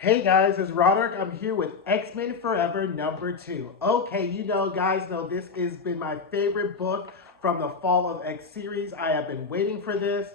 Hey guys, it's Roderick. I'm here with X-Men Forever #2. Okay, guys know this has been my favorite book from the Fall of X series. I have been waiting for this.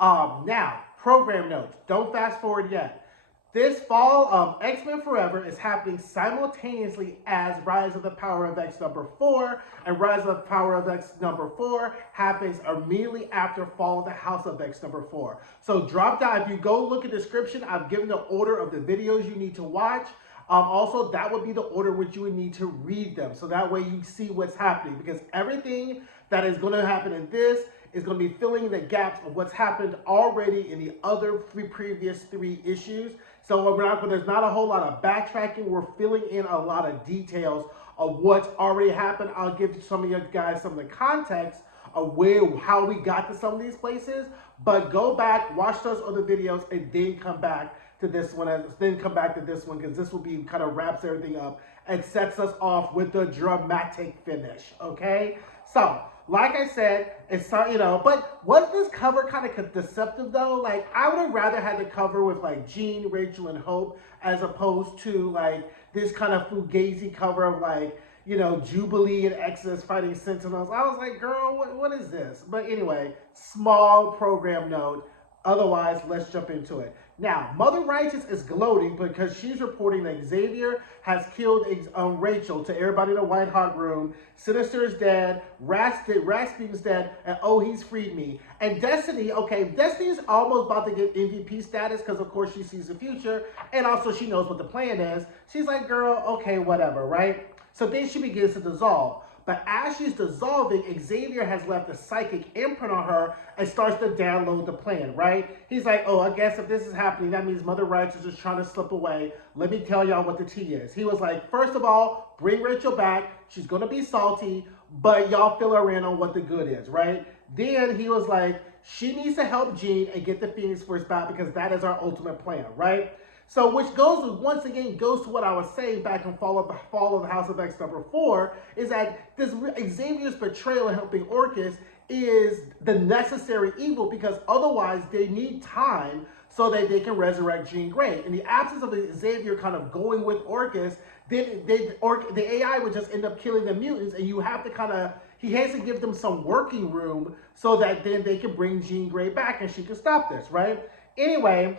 Now, program notes. Don't fast forward yet. This fall, X-Men Forever is happening simultaneously as Rise of the Power of X #4, and Rise of the Power of X #4 happens immediately after Fall of the House of X #4. So drop down, if you go look at the description, I've given the order of the videos you need to watch. Also, that would be the order which you would need to read them. So that way you see what's happening, because everything that is going to happen in this is going to be filling the gaps of what's happened already in the other previous three issues. So there's not a whole lot of backtracking. We're filling in a lot of details of what's already happened. I'll give some of you guys some of the context of how we got to some of these places. But go back, watch those other videos, and then come back to this one. Because this will be kind of wraps everything up and sets us off with the dramatic finish. Okay, so. Like I said, it's but wasn't this cover kind of deceptive though? Like, I would have rather had the cover with like Jean, Rachel, and Hope, as opposed to like this kind of fugazi cover of like, Jubilee and Exodus fighting Sentinels. I was like, girl, what is this? But anyway, small program note. Otherwise, let's jump into it. Now, Mother Righteous is gloating because she's reporting that Xavier has killed Rachel to everybody in the White Hot Room. Sinister is dead. Rasputin's dead. And oh, he's freed me. And Destiny, Destiny's almost about to get MVP status because, of course, she sees the future. And also, she knows what the plan is. She's like, girl, okay, whatever, right? So then she begins to dissolve. But as she's dissolving, Xavier has left a psychic imprint on her and starts to download the plan, right? He's like, oh, I guess if this is happening, that means Mother Righteous is trying to slip away. Let me tell y'all what the tea is. He was like, first of all, bring Rachel back. She's going to be salty, but y'all fill her in on what the good is, right? Then he was like, she needs to help Jean and get the Phoenix Force back because that is our ultimate plan, right? So, which once again goes to what I was saying back in Fall of the House of X #4, is that this Xavier's betrayal in helping Orchis is the necessary evil, because otherwise they need time so that they can resurrect Jean Grey. In the absence of Xavier kind of going with Orchis, then the AI would just end up killing the mutants, and you have to he has to give them some working room so that then they can bring Jean Grey back and she can stop this, right? Anyway,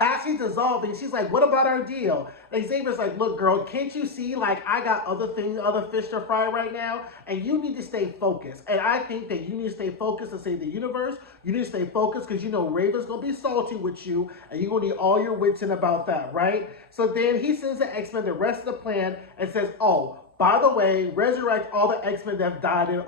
as she's dissolving, she's like, what about our deal? And Xavier's like, look, girl, can't you see, like, I got other fish to fry right now, and you need to stay focused. And I think that you need to stay focused to save the universe. You need to stay focused because Raven's going to be salty with you, and you're going to need all your wits in about that, right? So then he sends the X-Men the rest of the plan and says, oh, by the way, resurrect all the X-Men that have died in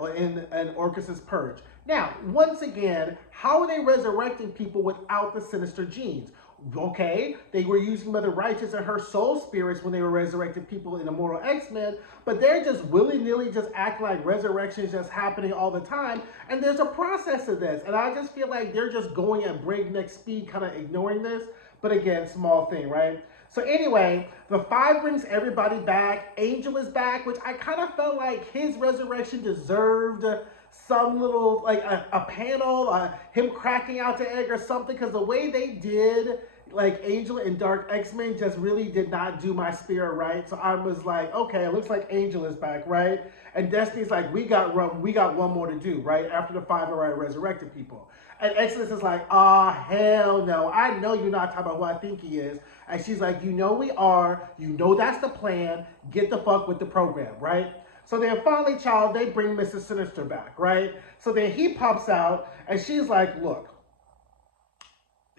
Orchis' purge. Now, once again, how are they resurrecting people without the sinister genes? Okay, they were using Mother Righteous and her soul spirits when they were resurrecting people in Immortal X-Men, but they're just willy-nilly just acting like resurrection is just happening all the time, and there's a process of this, and I just feel like they're just going at breakneck speed, kind of ignoring this, but again, small thing, right? So anyway, the Five brings everybody back. Angel is back, which I kind of felt like his resurrection deserved some little, like a panel, him cracking out the egg or something, because the way they did like Angel and Dark X-Men just really did not do my spirit right. So I was like, okay, it looks like Angel is back, right? And Destiny's like, we got one more to do, right? After the Five already resurrected people. And Exodus is like, hell no. I know you're not talking about who I think he is. And she's like, we are. That's the plan. Get the fuck with the program, right? So then finally, child, they bring Mr. Sinister back, right? So then he pops out and she's like, look,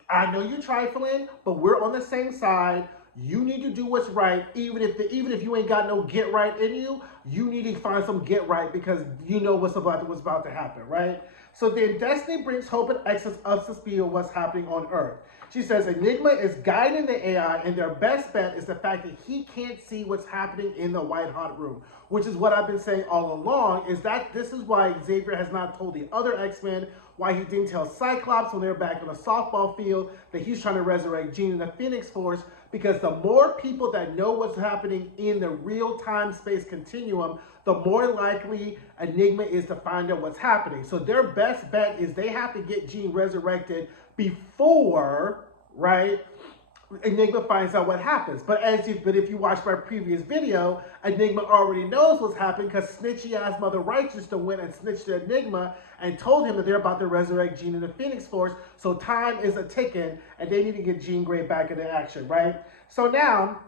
I know you're trifling, but we're on the same side. You need to do what's right, even if you ain't got no get right in you. You need to find some get right, because you know what's about to happen, right? So then Destiny brings Hope and Exodus up to speed on what's happening on Earth. She says Enigma is guiding the AI, and their best bet is the fact that he can't see what's happening in the White Hot Room, which is what I've been saying all along, is that this is why Xavier has not told the other X-Men, why he didn't tell Cyclops when they're back on the softball field that he's trying to resurrect Jean and the Phoenix Force, because the more people that know what's happening in the real-time space continuum, the more likely Enigma is to find out what's happening. So their best bet is they have to get Jean resurrected before, right, Enigma finds out what happens. But if you watch my previous video, Enigma already knows what's happening because snitchy ass Mother Righteous went and snitched to Enigma and told him that they're about to resurrect Jean in the Phoenix Force. So time is a ticking, and they need to get Jean Grey back into action, right? So now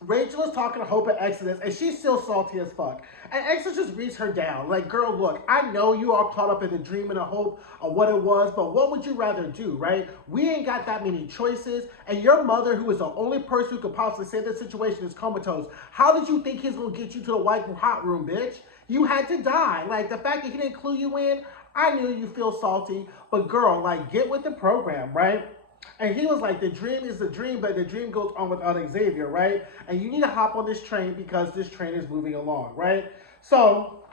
Rachel is talking to Hope at Exodus, and she's still salty as fuck. And Exodus just reads her down. Like, girl, look, I know you are caught up in the dream and the hope of what it was, but what would you rather do, right? We ain't got that many choices, and your mother, who is the only person who could possibly save this situation, is comatose. How did you think he's gonna get you to the white hot room, bitch? You had to die. Like, the fact that he didn't clue you in, I knew you feel salty, but girl, like, get with the program, right? And he was like, the dream is the dream, but the dream goes on without Xavier, right? And you need to hop on this train because this train is moving along, right? So,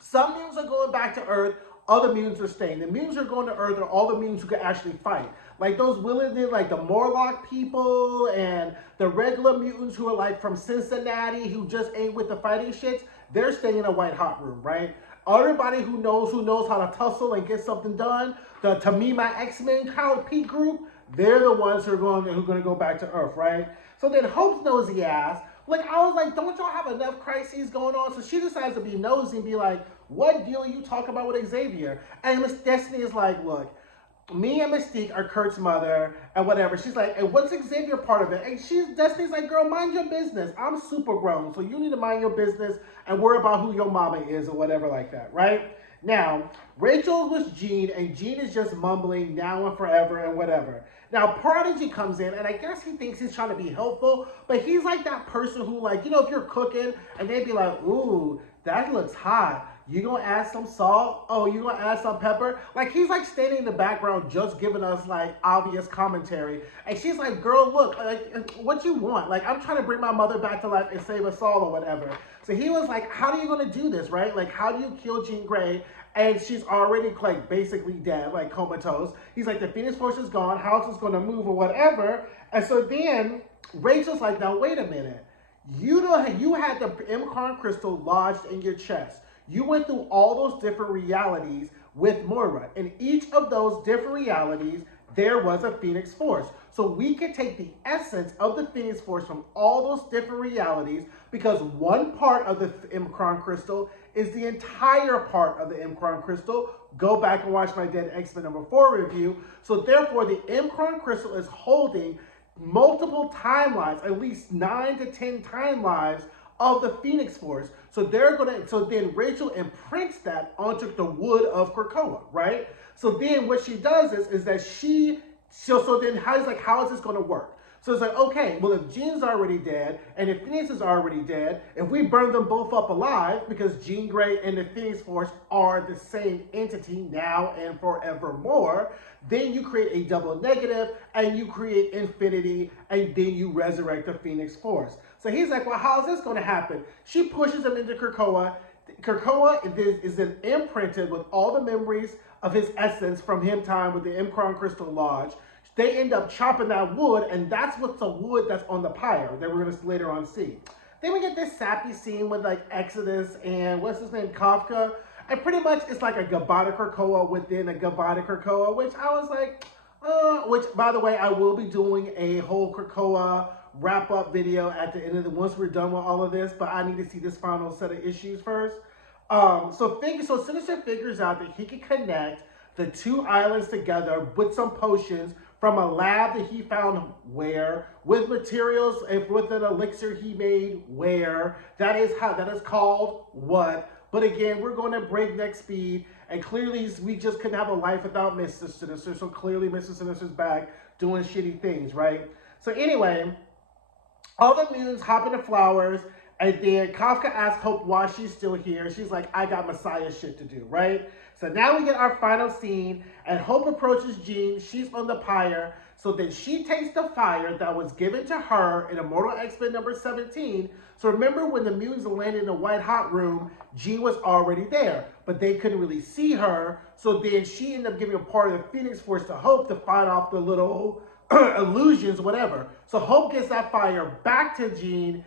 some mutants are going back to Earth, other mutants are staying. The mutants who are going to Earth are all the mutants who can actually fight. Like those Willingdon, like the Morlock people and the regular mutants who are like from Cincinnati who just ain't with the fighting shits, they're staying in a white hot room, right? Everybody who knows how to tussle and get something done, the To Me My X-Men Count P group, they're the ones who are going to go back to Earth, right? So then Hope's nosy ass, like I was like, don't y'all have enough crises going on? So she decides to be nosy and be like, what deal are you talking about with Xavier? And Miss Destiny is like, look, me and Mystique are Kurt's mother and whatever. She's like, and what's Xavier part of it? And Destiny's like, girl, mind your business. I'm super grown, so you need to mind your business and worry about who your mama is or whatever like that, right? Now, Rachel was Jean, and Jean is just mumbling now and forever and whatever. Now, Prodigy comes in, and I guess he thinks he's trying to be helpful, but he's like that person who, like, you know, if you're cooking, and they'd be like, ooh, that looks hot. You gonna add some salt? Oh, you gonna add some pepper? Like, he's like standing in the background just giving us like obvious commentary. And she's like, girl, look, like, what you want? Like, I'm trying to bring my mother back to life and save us all or whatever. So he was like, how are you gonna do this, right? Like, how do you kill Jean Grey? And she's already like basically dead, like comatose. He's like, the Phoenix Force is gone, house is gonna move or whatever. And so then Rachel's like, now wait a minute. You had the M-Con crystal lodged in your chest. You went through all those different realities with Moira. In each of those different realities, there was a Phoenix Force. So we could take the essence of the Phoenix Force from all those different realities because one part of the M-Con crystal is the entire part of the M-Con crystal. Go back and watch my Dead X-Men #4 review. So therefore, the M-Con crystal is holding multiple timelines, at least 9 to 10 timelines of the Phoenix Force. So then Rachel imprints that onto the wood of Krakoa, right? So then what she does is that so then how is this gonna work? So it's like, okay, well, if Jean's already dead and if Phoenix is already dead, if we burn them both up alive, because Jean Grey and the Phoenix Force are the same entity now and forevermore, then you create a double negative and you create infinity and then you resurrect the Phoenix Force. So he's like, well, how's this going to happen? She pushes him into Krakoa. Krakoa is then imprinted with all the memories of his essence from him time with the M-Cron Crystal Lodge. They end up chopping that wood, and that's what's the wood that's on the pyre that we're going to later on see. Then we get this sappy scene with like Exodus and what's his name, Kafka. And pretty much it's like a goodbye to Krakoa within a goodbye to Krakoa, which I was like, which by the way, I will be doing a whole Krakoa wrap-up video at the end of once we're done with all of this, but I need to see this final set of issues first. So Sinister figures out that he can connect the two islands together with some potions from a lab that he found with materials and with an elixir he made that is called what. But again, we're going at breakneck speed, and clearly we just couldn't have a life without Mr. Sinister, so clearly Mr. Sinister's back doing shitty things, right? So anyway, all the mutants hop into flowers, and then Kafka asks Hope why she's still here. She's like, I got Messiah shit to do, right? So now we get our final scene, and Hope approaches Jean. She's on the pyre. So then she takes the fire that was given to her in Immortal X-Men #17. So remember when the mutants landed in the white hot room, Jean was already there, but they couldn't really see her. So then she ended up giving a part of the Phoenix Force to Hope to fight off the little illusions, whatever. So Hope gets that fire back to Jean,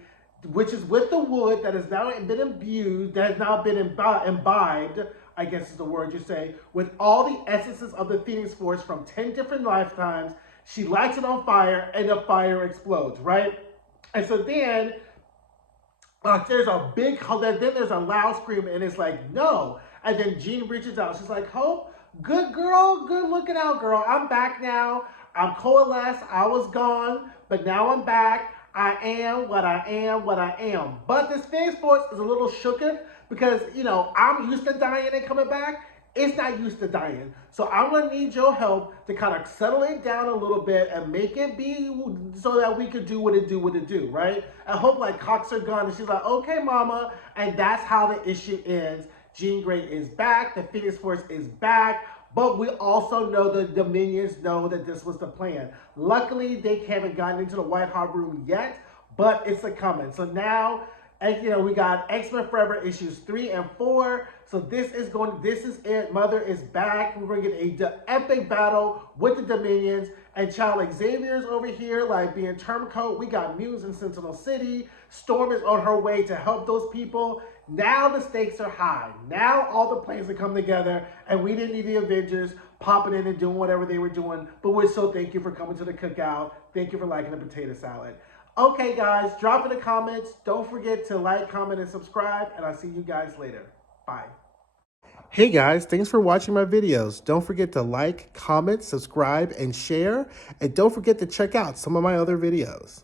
which is with the wood that has now been imbued, that has now been imbibed, I guess is the word you say, with all the essences of the Phoenix Force from 10 different lifetimes. She lights it on fire, and the fire explodes, right? And so then there's a big, then there's a loud scream, and it's like, no. And then Jean reaches out. She's like, Hope, good girl, good looking out, girl. I'm back now. I'm coalesced. I was gone, but now I'm back. I am what I am, what I am. But this Phoenix Force is a little shooketh because, you know, I'm used to dying and coming back. It's not used to dying. So I'm going to need your help to kind of settle it down a little bit and make it be so that we could do what it do, right? I hope like cocks her gun and she's like, okay, mama. And that's how the issue ends. Jean Grey is back. The Phoenix Force is back. But we also know the Dominions know that this was the plan. Luckily, they haven't gotten into the White Hot Room yet, but it's a coming. So now, you know, we got X-Men Forever issues 3 and 4. So this is it. Mother is back. We're going to get a epic battle with the Dominions. And Child Xavier's over here, like being turncoat. We got mutants in Sentinel City. Storm is on her way to help those people. Now the stakes are high. Now all the plans have come together, and we didn't need the Avengers popping in and doing whatever they were doing. But we're so thank you for coming to the cookout. Thank you for liking the potato salad. Okay, guys, drop in the comments. Don't forget to like, comment, and subscribe, and I'll see you guys later. Bye. Hey guys, thanks for watching my videos. Don't forget to like, comment, subscribe, and share. And don't forget to check out some of my other videos.